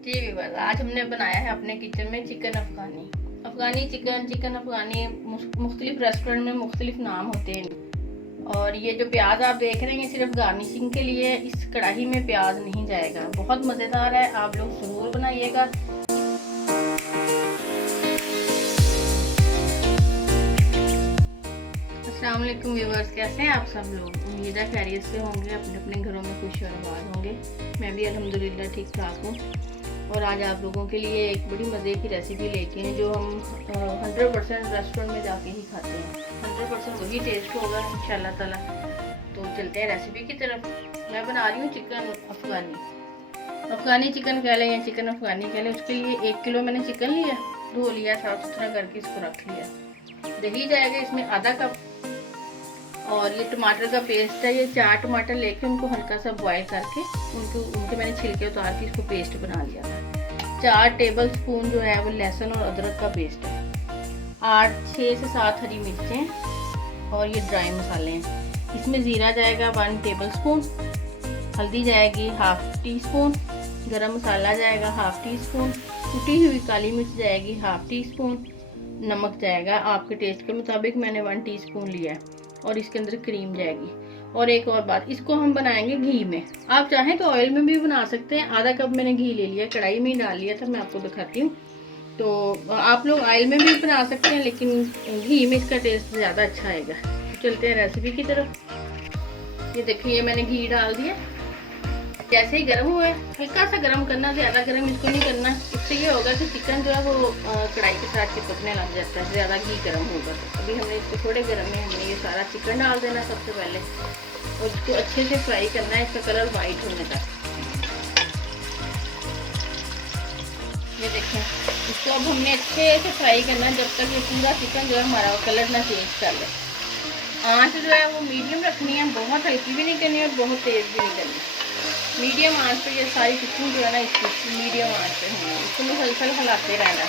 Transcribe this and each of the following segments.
जी viewers, आज हमने बनाया है अपने किचन में चिकन अफगानी चिकन अफगानी मुख्तलिफ रेस्टोरेंट में मुख्तलिफ नाम होते हैं। और ये जो प्याज आप देख रहे हैं सिर्फ गार्निशिंग के लिए, इस कढ़ाई में प्याज नहीं जाएगा। बहुत मज़ेदार है, आप लोग ज़रूर बनाइएगा। अस्सलाम वालेकुम व्यूअर्स, कैसे हैं आप सब लोग? उम्मीद है खैरियत से होंगे, अपने अपने घरों में खुश और आबाद होंगे। मैं भी अल्हम्दुलिल्लाह ठीक ठाक हूँ। और आज आप लोगों के लिए एक बड़ी मज़े की रेसिपी लेके हैं जो हम 100% रेस्टोरेंट में जाके ही खाते हैं। 100% वही टेस्ट होगा इंशाल्लाह ताला। तो चलते हैं रेसिपी की तरफ। मैं बना रही हूँ चिकन अफ़गानी चिकन कह लें या चिकन अफ़गानी कह लें। उसके लिए 1 किलो मैंने चिकन लिया, धो लिया, साफ सुथरा करके इसको रख लिया। दही जाएगा इसमें आधा कप। और ये टमाटर का पेस्ट है, ये 4 टमाटर लेके उनको हल्का सा बॉयल करके उनके मैंने छिलके उतार के इसको पेस्ट बना लिया था। 4 टेबल स्पून जो है वो लहसुन और अदरक का पेस्ट है। 6 से 7 हरी मिर्चें और ये ड्राई मसाले हैं। इसमें ज़ीरा जाएगा 1 टेबल स्पून, हल्दी जाएगी 1/2 टी स्पून, गरम मसाला जाएगा 1/2 टी स्पून, कुटी हुई काली मिर्च जाएगी 1/2 टी स्पून, नमक जाएगा आपके टेस्ट के मुताबिक, मैंने 1 टी स्पून लिया है। और इसके अंदर क्रीम जाएगी। और एक और बात, इसको हम बनाएंगे घी में। आप चाहें तो ऑयल में भी बना सकते हैं। आधा कप मैंने घी ले लिया, कढ़ाई में ही डाल लिया था, मैं आपको दिखाती हूँ। तो आप लोग ऑयल में भी बना सकते हैं, लेकिन घी में इसका टेस्ट ज़्यादा अच्छा आएगा। तो चलते हैं रेसिपी की तरफ। ये देखिए मैंने घी डाल दिया। जैसे ही गर्म हुआ है, हल्का सा गर्म करना, ज़्यादा गर्म इसको नहीं करना। इससे ये होगा कि चिकन जो है वो कढ़ाई के साथ चिपकने लग जाता है, ज़्यादा घी गर्म होगा। तो अभी हमने इसको थोड़े गर्म में हमने ये सारा चिकन डाल देना सबसे पहले, और इसको अच्छे से फ्राई करना है, इसका कलर वाइट होने तक। ये देखें, इसको अब हमने अच्छे से फ्राई करना है जब तक ये पूरा चिकन जो है हमारा कलर ना चेंज कर ले। आँच जो है वो मीडियम रखनी है, बहुत हल्की भी नहीं करनी और बहुत तेज़ भी नहीं करनी। मीडियम आंच पे ये सारी कुकिंग जो है ना इसकी मीडियम आंच पे होनी है। इसको मुसलसल हिलाते रहना।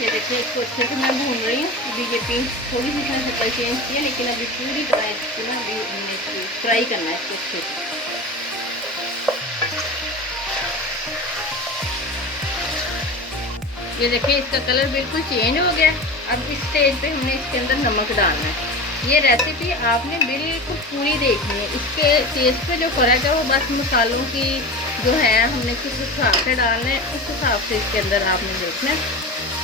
ये देखिए, इसको अच्छे से मैं भून रही हूँ। अभी ये पिंक थोड़ी सी इसने शक्ल चेंज की है, लेकिन अभी पूरी तरह इसको ना अभी हमने इसको फ्राई करना है इसको अच्छे से। ये देखिए इसका कलर बिल्कुल चेंज हो गया। अब इस स्टेज पे हमने इसके अंदर नमक डालना है। ये रेसिपी आपने बिल्कुल पूरी देखनी है। इसके टेस्ट पे जो फ़र्क है वो बस मसालों की जो है हमने किस हिसाब से डालना है, उस हिसाब से इसके अंदर आपने देखना है।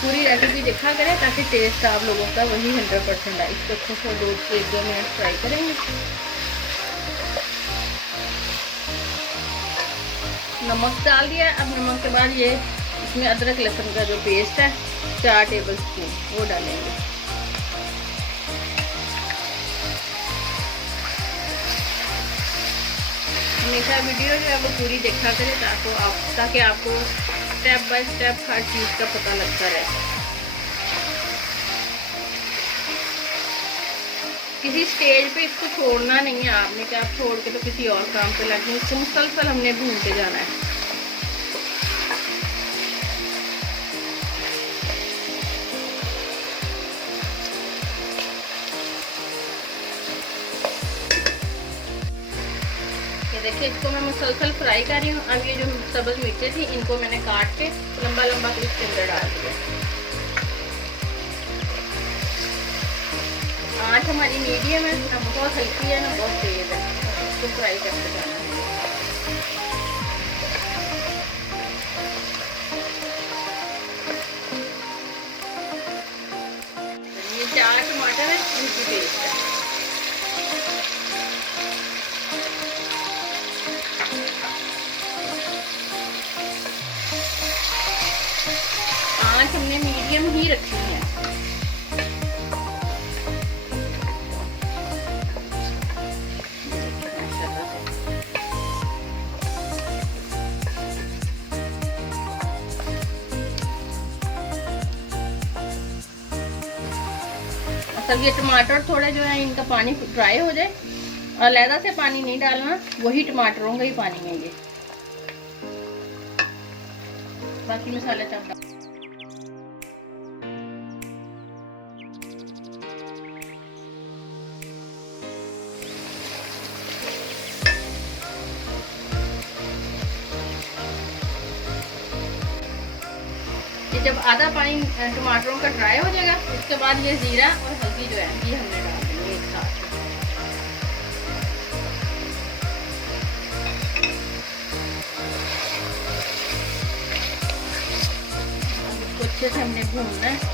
पूरी रेसिपी देखा करें ताकि टेस्ट आप लोगों का वही 100% है। इसको अच्छे से 1-2 मिनट फ्राई करेंगे। नमक डाल दिया। अब नमक के बाद ये इसमें अदरक लहसुन का जो पेस्ट है 4 टेबल स्पून वो डालेंगे। हमेशा वीडियो जो है वो पूरी देखा करें ताकि आपको स्टेप बाय स्टेप हर चीज़ का पता लगता रहे। किसी स्टेज पे इसको छोड़ना नहीं है आपने, कि आप छोड़ के तो किसी और काम पे लग जाए। इसको मुसलसल हमने भूनते जाना है। देखिए इसको मैं मुसलसल फ्राई कर रही हूँ। अब ये जो सब्ज़ मिर्चें थी इनको मैंने काट के लंबा लंबा इसके अंदर डाल दिया। आँच हमारी मीडियम है, ना बहुत हल्की है ना बहुत तेज़ है। इसको फ्राई करते जाना है। ये 4 टमाटर है, इनकी पेस्ट है। आँच हमने मीडियम ही रखनी है। तब ये टमाटर थोड़े जो है इनका पानी ड्राई हो जाए, और अलहदा से पानी नहीं डालना, वही टमाटरों का ही पानी है ये। बाकी मसाले सब डाल। जब आधा पानी टमाटरों का ड्राई हो जाएगा उसके बाद ये जीरा और हल्दी जो है ये हमने डाल देंगे एक साथ। इसको अच्छे से हमने भूनना है।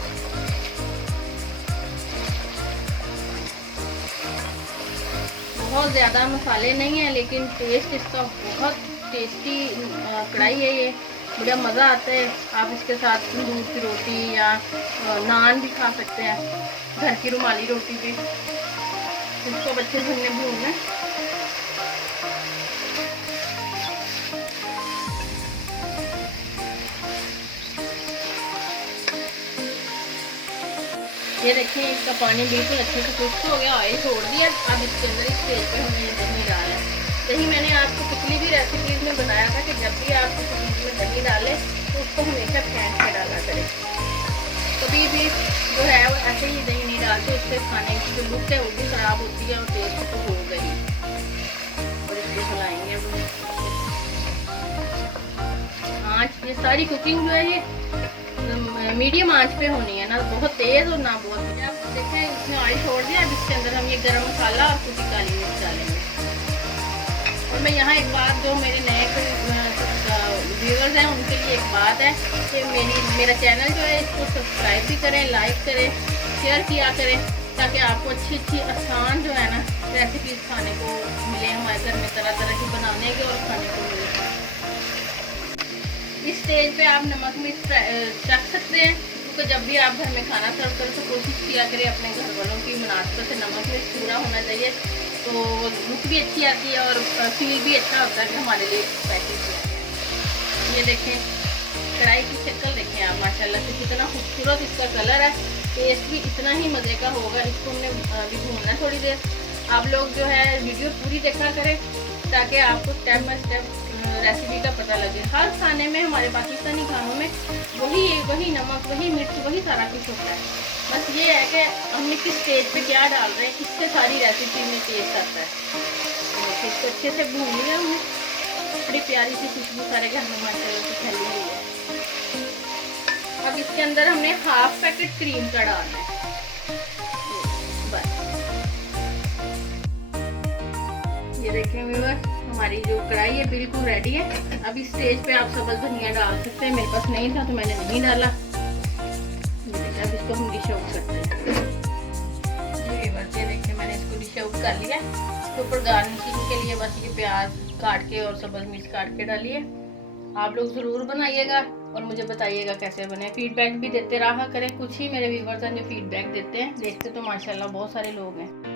बहुत ज़्यादा मसाले नहीं है लेकिन टेस्ट इसका बहुत टेस्टी कढ़ाई है ये, बड़ा मज़ा आता है। आप इसके साथ तंदूर की रोटी या नान भी खा सकते हैं, घर की रुमाली रोटी पे। इसको अच्छे से हमने भूनना है। ये देखिए इसका पानी बिल्कुल अच्छे से खुश्क हो गया, ऑयल छोड़ दिया। अब इसके अंदर इस स्टेज पे हमने ये दही डाला है। दही मैंने आपको पिछली भी रेसिपीज में बताया था कि जब भी आप किसी चीज़ में दही डालें तो उसको हमेशा फेंट के डाला करें। कभी भी जो है वो ऐसे ही दही नहीं डालते, उससे खाने की जो लुक है वो भी ख़राब होती है और टेस्ट तो होगा ही। और इसको चलाएंगे आँच, ये सारी कुकिंग जो है ये मीडियम आंच पे होनी है, ना बहुत तेज और ना बहुत। आप देखें इसमें ऑयल छोड़ दिया। अब इसके अंदर हम ये गरम मसाला और कुटी काली मिर्च डालेंगे। और मैं यहाँ एक बात, जो मेरे नए व्यूअर्स हैं उनके लिए एक बात है कि मेरा चैनल जो है इसको सब्सक्राइब भी करें, लाइक करें, शेयर किया करें, ताकि आपको अच्छी आसान जो है ना रेसिपीज खाने को मिले। हमारे घर में तरह तरह की बनाने के और खाने को मिले। इस स्टेज पे आप नमक मिर्च रख सकते हैं, क्योंकि जब भी आप घर में खाना सर्व करें तो कोशिश किया करें अपने घर वालों की मुनासिबत से नमक मिर्च पूरा होना चाहिए, तो लुक भी अच्छी आती है और फील भी अच्छा होता है कि हमारे लिए स्पेशल किया है। ये देखें कढ़ाई की शक्ल देखें आप, माशाल्लाह से कितना खूबसूरत इसका कलर है। टेस्ट भी इतना ही मज़े का होगा। इसको हमने अभी भूनना थोड़ी देर। आप लोग जो है वीडियो पूरी देखा करें ताकि आपको स्टेप बाय स्टेप रेसिपी का पता लगे। हर खाने में, हमारे पाकिस्तानी खानों में वही नमक, वही मिर्च, वही सारा कुछ होता है। बस ये है कि हम किस स्टेज पे क्या डाल रहे हैं, किससे सारी रेसिपी में टेस्ट आता है। तो इसको अच्छे से भून लिया हमने। बड़ी प्यारी सी खुशबू सारे घर में माशाल्लाह से फैली हुई है। अब इसके अंदर हमने हाफ पैकेट क्रीम का डालना है। बस ये देखें व्यूअर्स, हमारी जो कढ़ाई है बिल्कुल रेडी है। अब इस स्टेज पे आप सब्ज़ धनिया डाल सकते हैं। मेरे पास नहीं था तो मैंने नहीं डाला। अब इसको हम डिश आउट करते हैं। ये देखिए मैंने इसको डिश आउट कर लिया। इसके ऊपर गार्निशिंग के लिए बस ये प्याज काट के और सब्ज़ मिर्च काट के डालिए। आप लोग ज़रूर बनाइएगा और मुझे बताइएगा कैसे बने। फीडबैक भी देते रहा करें। कुछ ही मेरे व्यूअर्स हैं जो फीडबैक देते हैं, देखते तो माशाल्लाह बहुत सारे लोग हैं।